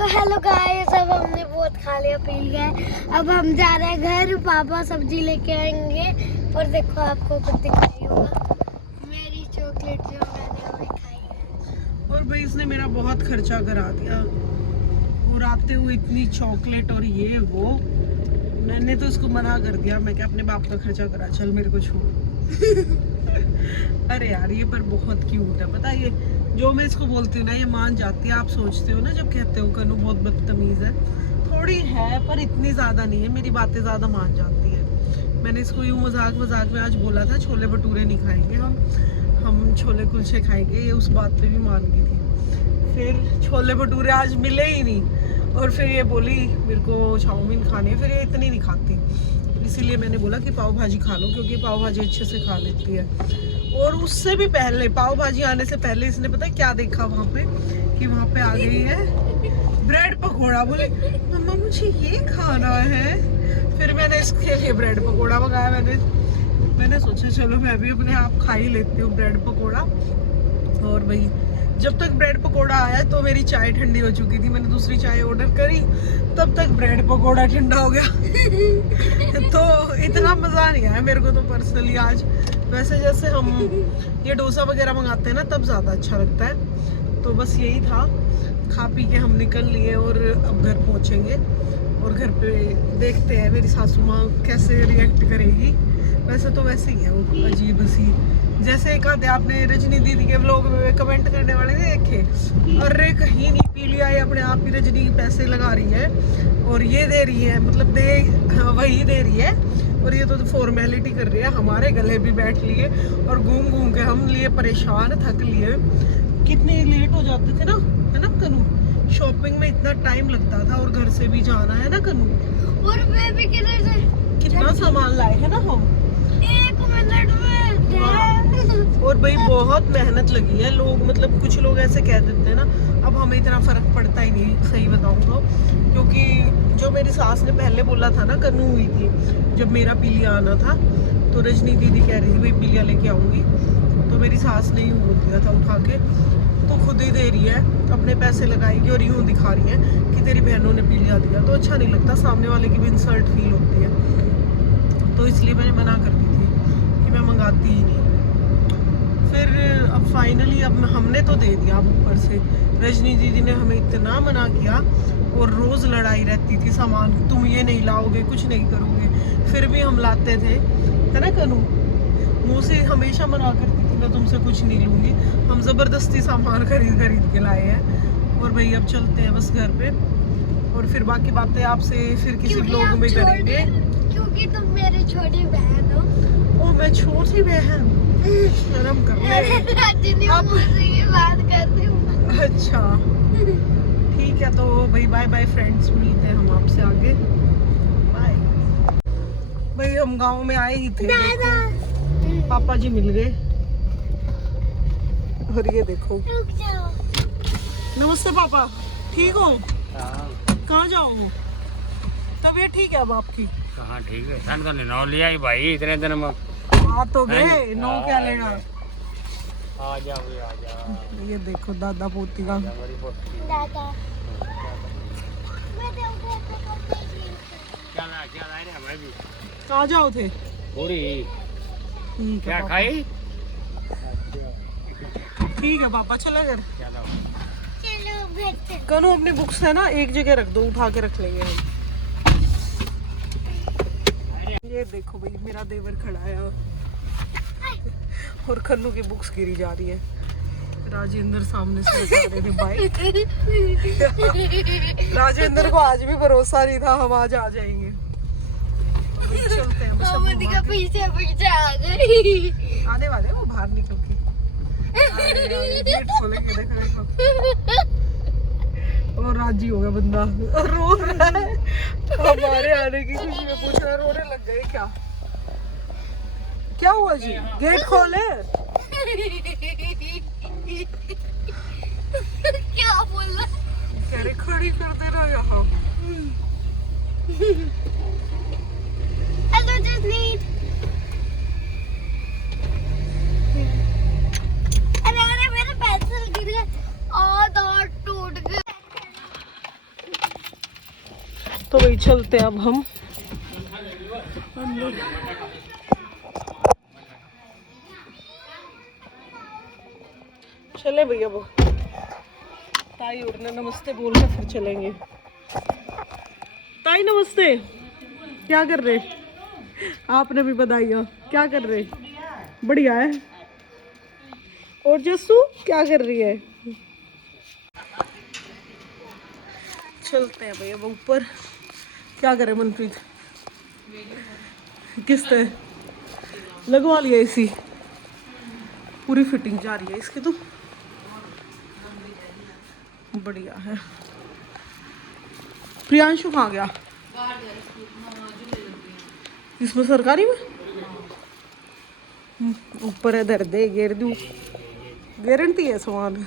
तो hello guys, अब हमने बहुत खा लिया पी लिया है। अब हम जा रहे हैं घर। पापा सब्जी लेके आएंगे और देखो आपको कुछ दिखाई होगा मेरी चॉकलेट जो मैंने अभी खाई है। और भाई इसने मेरा बहुत खर्चा करा दिया और आते हुए इतनी चॉकलेट और ये वो। मैंने तो इसको मना कर दिया, मैं क्या अपने बाप का खर्चा करा, चल मेरे को छोड़। अरे यार ये पर बहुत क्यूट है, पता है ये जो मैं इसको बोलती हूँ ना ये मान जाती है। आप सोचते हो ना जब कहते हो कन्नू बहुत बदतमीज है, थोड़ी है पर इतनी ज्यादा नहीं है, मेरी बातें ज्यादा मान जाती है। मैंने इसको यूं मजाक मजाक में आज बोला था छोले भटूरे नहीं खाएंगे हम छोले कुलचे खाएंगे, ये उस बात पे भी मान गई थी। फिर छोले भटूरे आज मिले ही नहीं और फिर ये बोली मेरे को चाउमीन खाने, फिर ये इतनी नहीं खाती, इसीलिए मैंने बोला कि पाव भाजी खा लो क्योंकि पाव भाजी अच्छे से खा लेती है। और उससे भी पहले पाव भाजी आने से पहले इसने पता है क्या देखा वहाँ पे, कि वहाँ पे आ गई है ब्रेड पकोड़ा। बोले मम्मा मुझे ये खाना है। फिर मैंने इसके लिए ब्रेड पकोड़ा मंगाया। मैंने सोचा चलो मैं भी अपने आप खा ही लेती हूँ ब्रेड पकोड़ा। और भाई जब तक ब्रेड पकोड़ा आया तो मेरी चाय ठंडी हो चुकी थी, मैंने दूसरी चाय ऑर्डर करी तब तक ब्रेड पकोड़ा ठंडा हो गया। तो इतना मज़ा नहीं आया मेरे को तो पर्सनली आज। वैसे जैसे हम ये डोसा वगैरह मंगाते हैं ना तब ज़्यादा अच्छा लगता है। तो बस यही था, खा पी के हम निकल लिए और अब घर पहुँचेंगे और घर पे देखते हैं मेरी सासू माँ कैसे रिएक्ट करेगी। वैसे तो वैसे ही है वो अजीब सी, जैसे एक आधे आपने रजनी दीदी के व्लॉग में कमेंट करने वाले नहीं देखे, अरे कहीं नहीं पी लिया, ये अपने आप ही रजनी पैसे लगा रही है और ये दे रही है, मतलब वही दे रही है और ये तो फॉर्मेलिटी कर रही है। हमारे गले भी बैठ लिए और घूम घूम के हम लिए परेशान, थक लिए। कितने लेट हो जाते थे ना, है ना कन्नू, शॉपिंग में इतना टाइम लगता था और घर से भी जाना है ना कन्नू। और बेबी कितना सामान लाए है ना हम 1 मिनट में। और भाई बहुत मेहनत लगी है। लोग मतलब कुछ लोग ऐसे कह देते हैं ना, अब हमें इतना फर्क पड़ता ही नहीं सही बताऊं तो, क्योंकि जो मेरी सास ने पहले बोला था ना कन्नू हुई थी जब मेरा पीलिया आना था, तो रजनी दीदी कह रही थी भाई पीलिया लेके आऊंगी, तो मेरी सास ने यूँ बोल दिया था उठा के, तो खुद ही दे रही है, अपने पैसे लगाएगी और यूँ दिखा रही है कि तेरी बहनों ने पीलिया दिया, तो अच्छा नहीं लगता, सामने वाले की भी इंसल्ट फील होती है। तो इसलिए मैंने मना कर दी थी कि मैं मंगाती ही नहीं। फिर अब फाइनली अब हमने तो दे दिया। अब ऊपर से रजनी दीदी ने हमें इतना मना किया और रोज़ लड़ाई रहती थी सामान, तुम ये नहीं लाओगे, कुछ नहीं करोगे, फिर भी हम लाते थे, है ना कन्नू। मुँह से हमेशा मना करती थी मैं तुमसे कुछ नहीं लूँगी, हम ज़बरदस्ती सामान खरीद के लाए हैं। और भाई अब चलते हैं बस घर पे और फिर बाकी बातें आपसे फिर किसी ब्लॉग में करेंगे। क्योंकि तुम मेरी छोटी बहन हो। ओ मैं छोटी बहन, शर्म कर ले। बात करती हूँ। अच्छा ठीक है, तो भाई बाय बाय फ्रेंड्स, मिलते हैं हम आपसे आगे, बाय। भाई हम गांव में आए ही थे, पापा जी मिल गए और ये देखो। नमस्ते पापा, ठीक हो? कहाँ जाओ? तबीयत ठीक है अब आपकी? कहाँ ठीक है, सन का नौ लिया ही भाई इतने दिन में। आ तो गए, नौ क्या लेना। आ जा भी आ जा। ये देखो दादा पोती का। दादा क्या लाए रे हमें भी। कहाँ जाओ थे? पूरी ठीक है क्या पापा। खाई? ठीक है पापा, चले घर। चलो कन्नू अपनी बुक्स है ना एक जगह रख दो, उठा के रख लेंगे हम। ये देखो भाई मेरा देवर खड़ा है और कन्नू की बुक्स गिरी जा रही है। राजेंद्र सामने से बता रहे थे बाइक। राजेंद्र को आज भी भरोसा नहीं था हम आज आ जाएंगे। चलते हैं बस, पीछे आ गई। आने वाले वो बाहर निकल के गेट खोलेंगे। देखो और राजी हो गया बंदा, रो रहा है हमारे आने की खुशी में, पूछ रहा रोने लग गए क्या? क्या हुआ जी? गेट खोले। क्या बोला? कह रहे खड़ी कर देना यहाँ। Hello Disney। अरे मेरे पेंसिल गिर गए और टूट गए। तो वही चलते हैं अब हम अंदर। चले भैया वो ताई उड़ने नमस्ते बोल के फिर चलेंगे। ताई नमस्ते, क्या कर रहे? आपने भी बधाई हो, क्या कर रहे? बढ़िया है। और जस्सू क्या कर रही है? चलते हैं भैया वो ऊपर। क्या करे मनप्रीत? किस्त है लगवा लिया एसी, पूरी फिटिंग जा रही है इसकी तो बढ़िया है। प्रियांशु कहाँ गया? इसमें सरकारी में ऊपर है, दर्द है, घेर दू, गारंटी है सामान।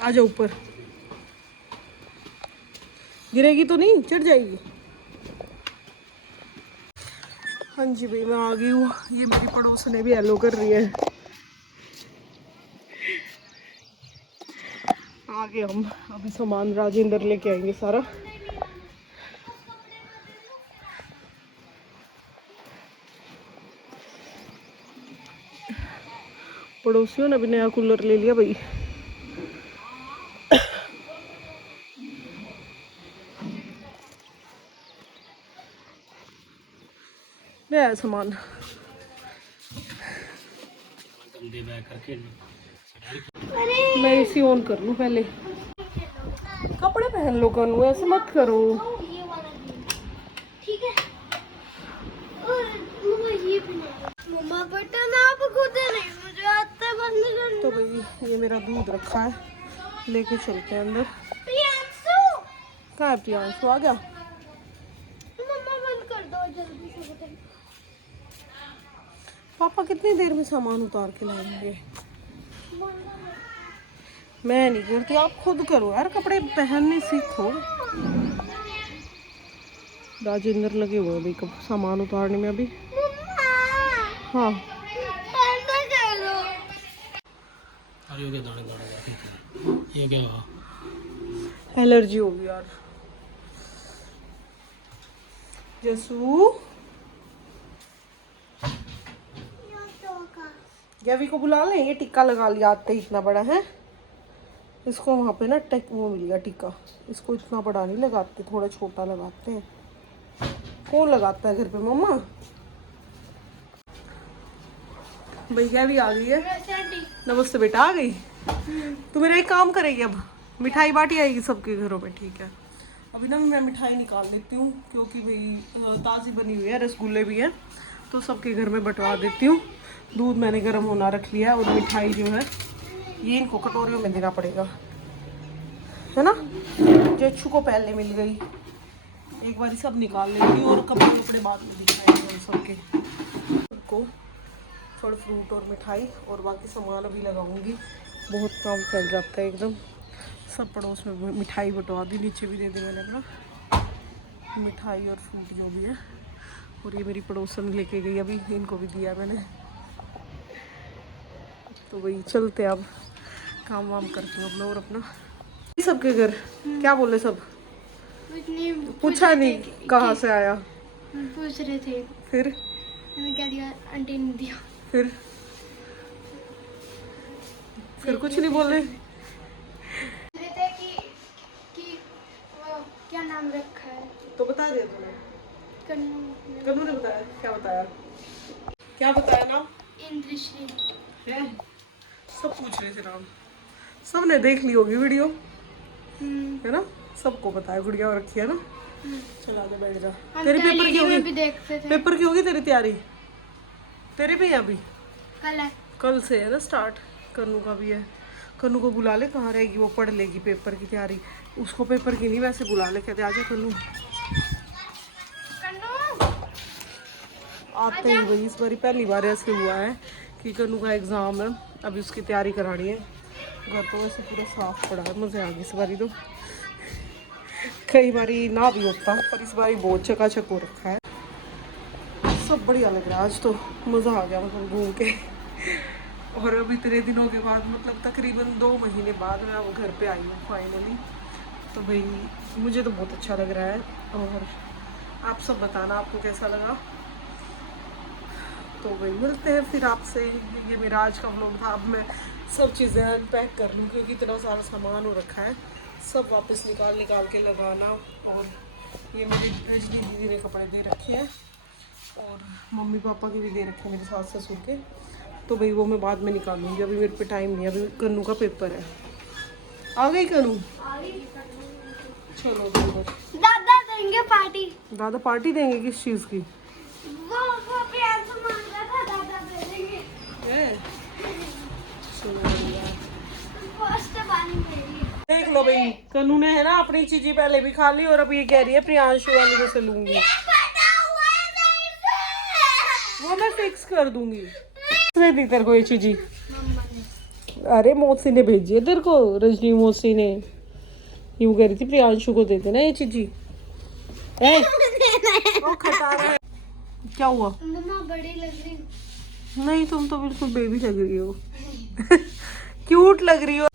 आ जाओ ऊपर, गिरेगी तो नहीं, चढ़ जाएगी। हाँ जी भाई मैं आ गई हूँ। ये मेरी पड़ोसन भी हेलो कर रही है। आगे हम अभी सामान राजेंद्र लेके आएंगे सारा। पड़ोसियों ने भी नया कूलर ले लिया भाई। ले आया सामान। मैं इसी ऑन कर लूं पहले, कपड़े पहन लो करूँ, ऐसे मत करो। ये वाला ठीक है। और मम्मा ये भी नहीं, मम्मा बटन आप खुद नहीं, मुझे आता है बंद करना। तो भाई ये मेरा दूध रखा है, लेके चलते हैं अंदर। प्रियांशु कहाँ है प्रियांशु? आ गया। मम्मा बंद कर दो जल्दी से बटन। पापा कितनी देर में सामान उतार के लाएंगे? मैं नहीं करती, आप खुद करो यार, कपड़े पहनने सीखो। राजेंद्र लगे हुए हैं भाई सामान उतारने में अभी। हाँ ये क्या हुआ? एलर्जी होगी यार। जसू गैवी को बुला लें, ये टिक्का लगा लिया आते ही, इतना बड़ा है। इसको वहाँ पे ना वो मिल गया टिक्का। इसको इतना बड़ा नहीं लगाते, थोड़ा छोटा लगाते हैं। कौन लगाता है घर पे? मम्मा। भैया भी आ गई है। नमस्ते बेटा, आ गई। तो मेरा एक काम करेगी अब, मिठाई बाटी आएगी सबके घरों में, ठीक है? अभी ना मैं मिठाई निकाल लेती हूँ, क्योंकि भाई ताज़ी बनी हुई है, रसगुल्ले भी हैं, तो सबके घर में बंटवा देती हूँ। दूध मैंने गर्म होना रख लिया है, और मिठाई जो है ये इनको कटोरियों में देना पड़ेगा, है ना? जेछू को पहले मिल गई, एक बार सब निकाल लेती हूँ, और कपड़े बाद में दिखाएंगे सबके को। फल फ्रूट और मिठाई और बाकी सामान अभी लगाऊंगी, बहुत काम फैल जाता है एकदम। सब पड़ोस में मिठाई बंटवा दी, नीचे भी दे दी मैंने अपना मिठाई और फ्रूट जो भी है। और ये मेरी पड़ोसन लेके गई अभी, इनको भी दिया मैंने। तो वही चलते अब, काम वाम करती हूँ अपना और अपना। सबके घर क्या बोले सब? पूछा नहीं कहाँ से आया? पूछ रहे थे, फिर मैंने क्या दिया? आंटी ने दिया। फिर कुछ नहीं बोल रहे थे कि वो क्या नाम रखा है, तो बता दिया तूने? कन्नू ने बताया? क्या बताया? क्या बताया नाम? इंद्रश्री है। सब पूछ रहे थे नाम, सबने देख ली होगी वीडियो, है ना? सबको बताया, गुड़िया रखी है ना। चला जा, बैठ जा। तेरी पेपर की होगी? पेपर की होगी तेरी तैयारी? तेरे भी है अभी? कल से है ना स्टार्ट। कन्नू का भी है। कन्नू को बुला ले, कहाँ रहेगी वो, पढ़ लेगी पेपर की तैयारी। उसको पेपर की नहीं, वैसे बुला ले, कहते आजा कन्नू। आते ही भाई, इस बारी पहली बार ऐसे हुआ है कि कन्नू का एग्ज़ाम है, अभी उसकी तैयारी करानी है। घर तो वैसे पूरा साफ पड़ा है, मज़े आ गई इस बारी तो। कई बारी ना भी होता, पर इस बारी बहुत चकाचक हो रखा है। सब बढ़िया लग रहा है आज तो, मज़ा आ गया मतलब घूम के। और अब इतने दिनों के बाद, मतलब तकरीबन 2 महीने बाद मैं वो घर पे आई हूँ फाइनली। तो भाई मुझे तो बहुत अच्छा लग रहा है, और आप सब बताना आपको कैसा लगा। तो भाई मिलते हैं फिर आपसे। ये मेरा आज का व्लॉग था। अब मैं सब चीज़ें अनपैक कर लूँ क्योंकि इतना सारा सामान हो रखा है, सब वापस निकाल के लगाना। और ये मेरी रजनी दीदी ने कपड़े दे रखे हैं और मम्मी पापा के भी दे रखे हैं, मेरे सास ससुर के। तो भाई वो मैं बाद में निकालूंगी, अभी मेरे पे टाइम नहीं है, अभी कन्नू का पेपर है। आ गई कन्नू? चलो दादा देंगे पार्टी। दादा पार्टी देंगे किस चीज़ की? वो प्यार से मांग रहा था, दादा दे देंगे। है फर्स्ट पानी मेरी। देख लो भाई, कन्नू ने है ना अपनी चीज़ें पहले भी खा ली और अब ये कह रही है प्रियांशु वाली को से लूंगी। वो मैं फिक्स कर दूंगी। किसने दी तेरे को ये चीज़ी? मम्मा ने। अरे मौसी ने भेजी है तेरे को, रजनी मौसी ने। यूं कह रही थी प्रियांशु को दे देना ये चीज़ी। क्या हुआ? मम्मा बड़ी लग रही। नहीं, तुम तो बिल्कुल बेबी लग रही हो। क्यूट लग रही हो,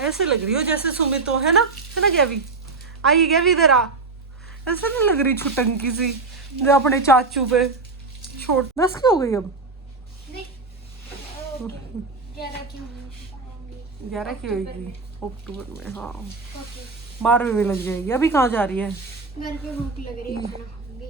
ऐसे लग रही हो जैसे सुमित हो, है ना गैवी? आई गैवी इधर आ। ऐसे नहीं लग रही छुटंकी सी जो अपने चाचू पे छोड़। 10 की हो गई अब? 11 की होगी अक्टूबर में। हाँ 12वीं में लग जाएगी। अभी कहाँ जा रही है? घर पे भूख लग रही है, खाना खाऊंगी।